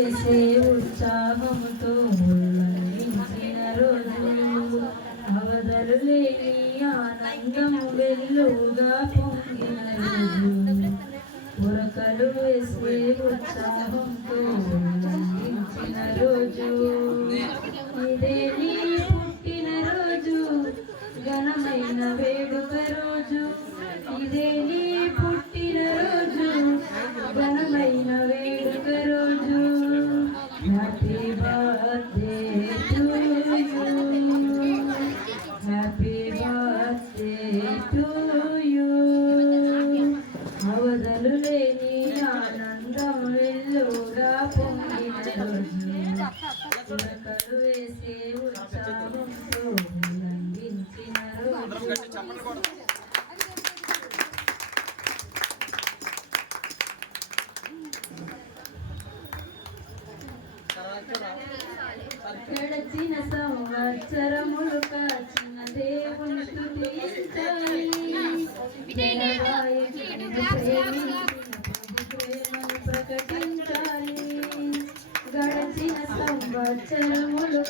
ఉత్సాహంతో ఉల్లంఘించిన రోజు అవధలు లేని ఆనందము వెల్లుగా పొంగిన రోజు ఉరకలు వేసే ఉత్సాహంతో ఉల్లంఘించిన రోజు ఇదే నీ పుట్టిన రోజు ఘనమైన వేడుక రోజు ఇదే నీ పుట్టిన రోజు ఘనమైన వేడుక రోజు happy birthday to you happy birthday to you అవధలు లేని ఆనందం వెల్లుగా పొంగిన రోజు ఉరకలు వేసే ఉత్సాహంతో ఉల్లంఘించిన రోజు గడచిన సంవత్సరములు కాచిన దేవుని స్తుతించాలి ప్రేమను ప్రకటించాలి గడచిన సంవత్సరములు